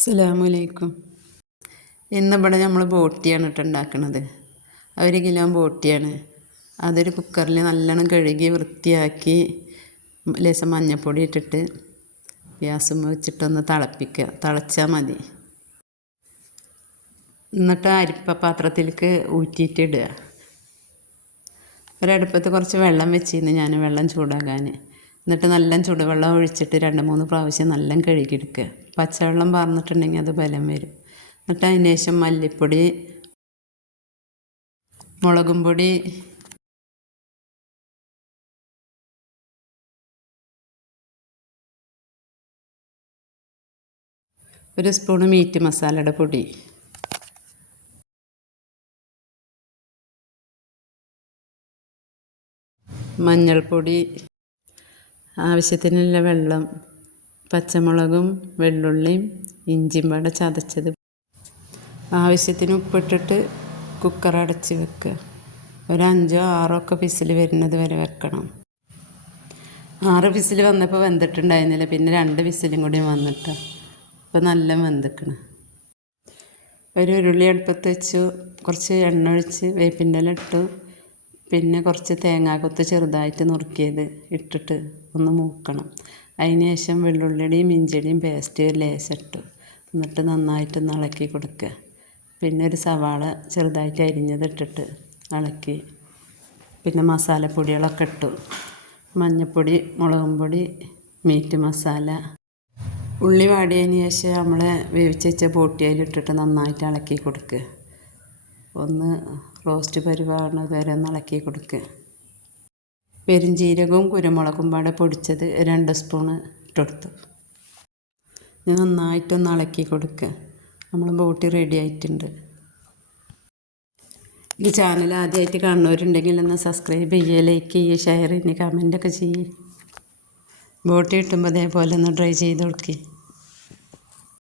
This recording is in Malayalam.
അസ്സലാമലൈക്കും. ഇന്നിവിടെ നമ്മൾ ബോട്ടിയാണ് ഉണ്ടാക്കുന്നത്. 1 കിലോ ബോട്ടിയാണ്. അതൊരു കുക്കറിൽ നല്ലോണം കഴുകി വൃത്തിയാക്കി ലേശം മഞ്ഞൾപ്പൊടി ഇട്ടിട്ട് ഗ്യാസും വെച്ചിട്ടൊന്ന് തിളപ്പിക്കുക. തിളച്ചാൽ മതി. എന്നിട്ട് അരിപ്പ പാത്രത്തിലേക്ക് ഊറ്റിയിട്ട് ഇടുക. ഒരടുപ്പത്ത് കുറച്ച് വെള്ളം വെച്ചിരുന്നു ഞാൻ, വെള്ളം ചൂടാകാൻ. എന്നിട്ട് നല്ല ചൂടുവെള്ളം ഒഴിച്ചിട്ട് 2-3 പ്രാവശ്യം നല്ല കഴുകിയെടുക്കുക. പച്ചവെള്ളം പാർന്നിട്ടുണ്ടെങ്കിൽ അത് ബലം വരും. എന്നിട്ട് അതിന് ശേഷം മല്ലിപ്പൊടി, മുളകും പൊടി, ഒരു സ്പൂണ് മീറ്റ് മസാലയുടെ പൊടി, മഞ്ഞൾപ്പൊടി, ആവശ്യത്തിനുള്ള വെള്ളം, പച്ചമുളകും വെള്ളുള്ളിയും ഇഞ്ചിയും പാടെ ചതച്ചത്, ആവശ്യത്തിന് ഉപ്പിട്ടിട്ട് കുക്കർ അടച്ച് വെക്കുക. ഒരു 5-6 വിസിൽ വരുന്നത് വരെ വെക്കണം. 6 വിസിൽ വന്നപ്പോൾ വെന്തിട്ടുണ്ടായിരുന്നില്ല. പിന്നെ 2 വിസിലും കൂടി വന്നിട്ട് ഇപ്പോൾ നല്ല വെന്തിക്കണം. ഒരു ഉരുളി അടുപ്പത്ത് വെച്ചു. കുറച്ച് എണ്ണ ഒഴിച്ച് വേപ്പിൻ്റെ ഇല ഇട്ടു. പിന്നെ കുറച്ച് തേങ്ങാക്കൊത്ത് ചെറുതായിട്ട് നുറുക്കിയത് ഇട്ടിട്ട് ഒന്ന് മൂക്കണം. അതിന് ശേഷം വെള്ളുള്ളിയുടെയും ഇഞ്ചിയുടെയും പേസ്റ്റ് ലേശിട്ടു. എന്നിട്ട് നന്നായിട്ടൊന്ന് ഇളക്കി കൊടുക്കുക. പിന്നെ ഒരു സവാള ചെറുതായിട്ട് അരിഞ്ഞത് ഇട്ടിട്ട് ഇളക്കി. പിന്നെ മസാലപ്പൊടികളൊക്കെ ഇട്ടു. മഞ്ഞൾപ്പൊടി, മുളകും പൊടി, മീറ്റ് മസാല. ഉള്ളി വാടിയതിന് ശേഷം നമ്മൾ വേവിച്ച് വെച്ച ബോട്ടി അതിലിട്ടിട്ട് നന്നായിട്ട് ഇളക്കി കൊടുക്കുക. ഒന്ന് റോസ്റ്റ് പരുവാകുന്നത് വരെ ഒന്ന് ഇളക്കി കൊടുക്കുക. പെരുംജീരകവും കുരുമുളകും പാടെ പൊടിച്ചത് 2 സ്പൂണ് ഇട്ടെടുത്തു. നന്നായിട്ടൊന്ന് ഇളക്കി കൊടുക്കുക. നമ്മൾ ബോട്ടി റെഡി ആയിട്ടുണ്ട്. ഈ ചാനൽ ആദ്യമായിട്ട് കാണുന്നവരുണ്ടെങ്കിൽ ഒന്ന് സബ്സ്ക്രൈബ് ചെയ്യുക, ലൈക്ക് ചെയ്യുക, ഷെയർ ചെയ്യുക, കമൻറ്റൊക്കെ ചെയ്യുക. ബോട്ടി കിട്ടുമ്പോൾ അതേപോലെ ഒന്ന് ട്രൈ ചെയ്ത് കൊടുക്കുക.